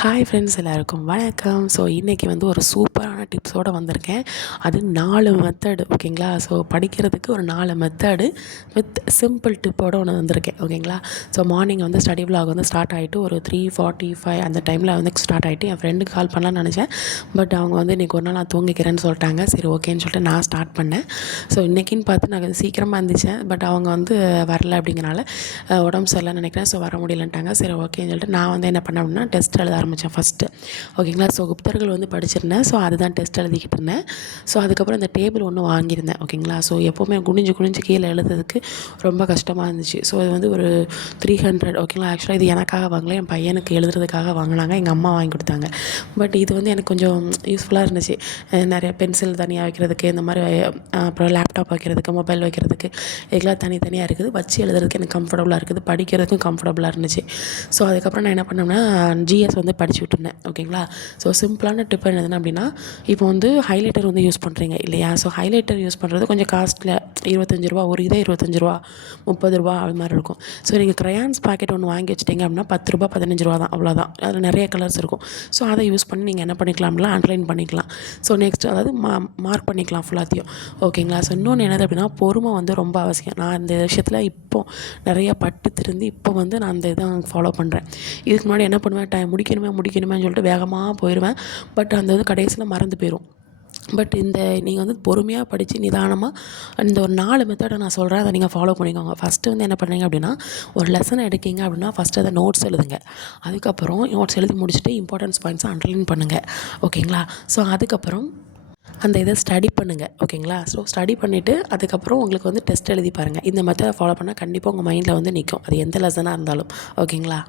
Hi friends எல்லாருக்கும் வணக்கம். So இன்றைக்கி வந்து ஒரு சூப்பரான டிப்ஸோடு வந்திருக்கேன். அது நாலு மெத்தடு ஓகேங்களா ஸோ படிக்கிறதுக்கு ஒரு நாலு மெத்தடு வித் சிம்பிள் டிப்போடு ஒன்று வந்திருக்கேன் ஓகேங்களா ஸோ மார்னிங் வந்து ஸ்டடி விலாக் வந்து ஸ்டார்ட் ஆகிட்டு ஒரு த்ரீ ஃபார்ட்டி ஃபைவ் அந்த டைமில் வந்து ஸ்டார்ட் ஆகிட்டு என் ஃப்ரெண்டுக்கு கால் பண்ணலாம்னு நினச்சேன். பட் அவங்க வந்து இன்றைக்கி ஒரு நாள் நான் தூங்கிக்கிறேன்னு சொல்லிட்டாங்க. சரி ஓகேன்னு சொல்லிட்டு நான் ஸ்டார்ட் பண்ணேன். ஸோ இன்றைக்கின்னு பார்த்து நான் சீக்கிரமாக இருந்துச்சேன் பட் அவங்க வந்து வரல அப்படிங்கிறனால உடம்பு சரியில்லைன்னு நினைக்கிறேன். ஸோ வர முடியலன்ட்டாங்க. சரி ஓகேன்னு சொல்லிட்டு நான் வந்து என்ன பண்ணேன் அப்படின்னா டெஸ்ட் எழுத ஆரம்பித்தேன் ஃபஸ்ட்டு ஓகேங்களா ஸோ குப்தர்கள் வந்து படிச்சிருந்தேன். ஸோ அதுதான் டெஸ்ட் எழுதிக்கிட்டு இருந்தேன். ஸோ அதுக்கப்புறம் அந்த டேபிள் ஒன்று வாங்கியிருந்தேன். ஓகேங்களா ஸோ எப்போவுமே குனிஞ்சு குனிஞ்சு கீழே எழுதுறதுக்கு ரொம்ப கஷ்டமாக இருந்துச்சு. ஸோ இது வந்து ஒரு த்ரீ ஹண்ட்ரட் ஓகேங்களா ஆக்சுவலாக இது எனக்காக வாங்கல. என் பையனுக்கு எழுதுறதுக்காக வாங்கினாங்க. எங்கள் அம்மா வாங்கி கொடுத்தாங்க. பட் இது வந்து எனக்கு கொஞ்சம் யூஸ்ஃபுல்லாக இருந்துச்சு. நிறைய பென்சில் தனியாக வைக்கிறதுக்கு இந்த மாதிரி அப்புறம் லேப்டாப் வைக்கிறதுக்கு மொபைல் வைக்கிறதுக்கு இதெல்லாம் தனித்தனியாக இருக்குது. வச்சு எழுதுறதுக்கு எனக்கு கம்ஃபர்டபுளாக இருக்குது. படிக்கிறதுக்கும் கம்ஃபர்டபுளாக இருந்துச்சு. ஸோ அதுக்கப்புறம் நான் என்ன பண்ணேன்னா ஜிஎஸ் வந்து படிச்சுக்கிட்டு விட்டுருந்தேன் ஓகேங்களா ஸோ சிம்பிளான டிப் என்னதுன்னா அப்படின்னா இப்போ வந்து ஹைலைட்டர் வந்து யூஸ் பண்ணுறீங்க இல்லையா? ஸோ ஹைலைட்டர் யூஸ் பண்ணுறது கொஞ்சம் காஸ்ட்டில் இருபத்தஞ்சி ரூபா ஒரு இதே இருபத்தஞ்சி ரூபா முப்பது ரூபா அது மாதிரி இருக்கும். ஸோ நீங்கள் க்ரையான்ஸ் பாக்கெட் ஒன்று வாங்கி வச்சிட்டிங்க அப்படின்னா பத்து ரூபா பதினஞ்சு ரூபா தான் அவ்வளோதான் அதில் நிறைய கலர்ஸ் இருக்கும். ஸோ அதை யூஸ் பண்ணி நீங்கள் என்ன பண்ணிக்கலாம்லாம் அண்ட்லைன் பண்ணிக்கலாம். ஸோ நெக்ஸ்ட் அதாவது மா மார்க் பண்ணிக்கலாம் ஃபுல்லாத்தையும் ஓகேங்களா? ஸோ இன்னொன்று என்னது அப்படின்னா பொறுமை வந்து ரொம்ப அவசியம். நான் இந்த விஷயத்தில் இப்போ நிறைய பட்டு திருந்து இப்போ வந்து நான் அந்த இதை ஃபாலோ பண்ணுறேன் இதுக்கு முன்னாடி என்ன பண்ணுவேன் டைம் முடிக்கணுமே முடிக்கணுமேன்னு சொல்லிட்டு வேகமாக போயிடுவேன் பட் அந்த வந்து கடைசியில் மறந்து போயிடும் பட் இந்த நீங்கள் வந்து பொறுமையாக படித்து நிதானமாக இந்த ஒரு நாலு மெத்தடை நான் சொல்கிறேன் அதை நீங்கள் ஃபாலோ பண்ணிக்கோங்க. ஃபஸ்ட்டு வந்து என்ன பண்ணுறீங்க அப்படின்னா ஒரு லெசன் எடுக்கீங்க அப்படின்னா ஃபஸ்ட்டு அதை நோட்ஸ் எழுதுங்க. அதுக்கப்புறம் நோட்ஸ் எழுதி முடிச்சுட்டு இம்பார்ட்டன்ஸ் பாயிண்ட்ஸை அண்டர்லைன் பண்ணுங்கள் ஓகேங்களா? ஸோ அதுக்கப்புறம் அந்த இதை ஸ்டடி பண்ணுங்கள் ஓகேங்களா? ஸோ ஸ்டடி பண்ணிவிட்டு அதுக்கப்புறம் உங்களுக்கு வந்து டெஸ்ட் எழுதி பாருங்கள் இந்த மெத்தடை ஃபாலோ பண்ணால் கண்டிப்பாக உங்கள் மைண்டில் வந்து நிற்கும் அது எந்த லெசனாக இருந்தாலும். ஓகேங்களா?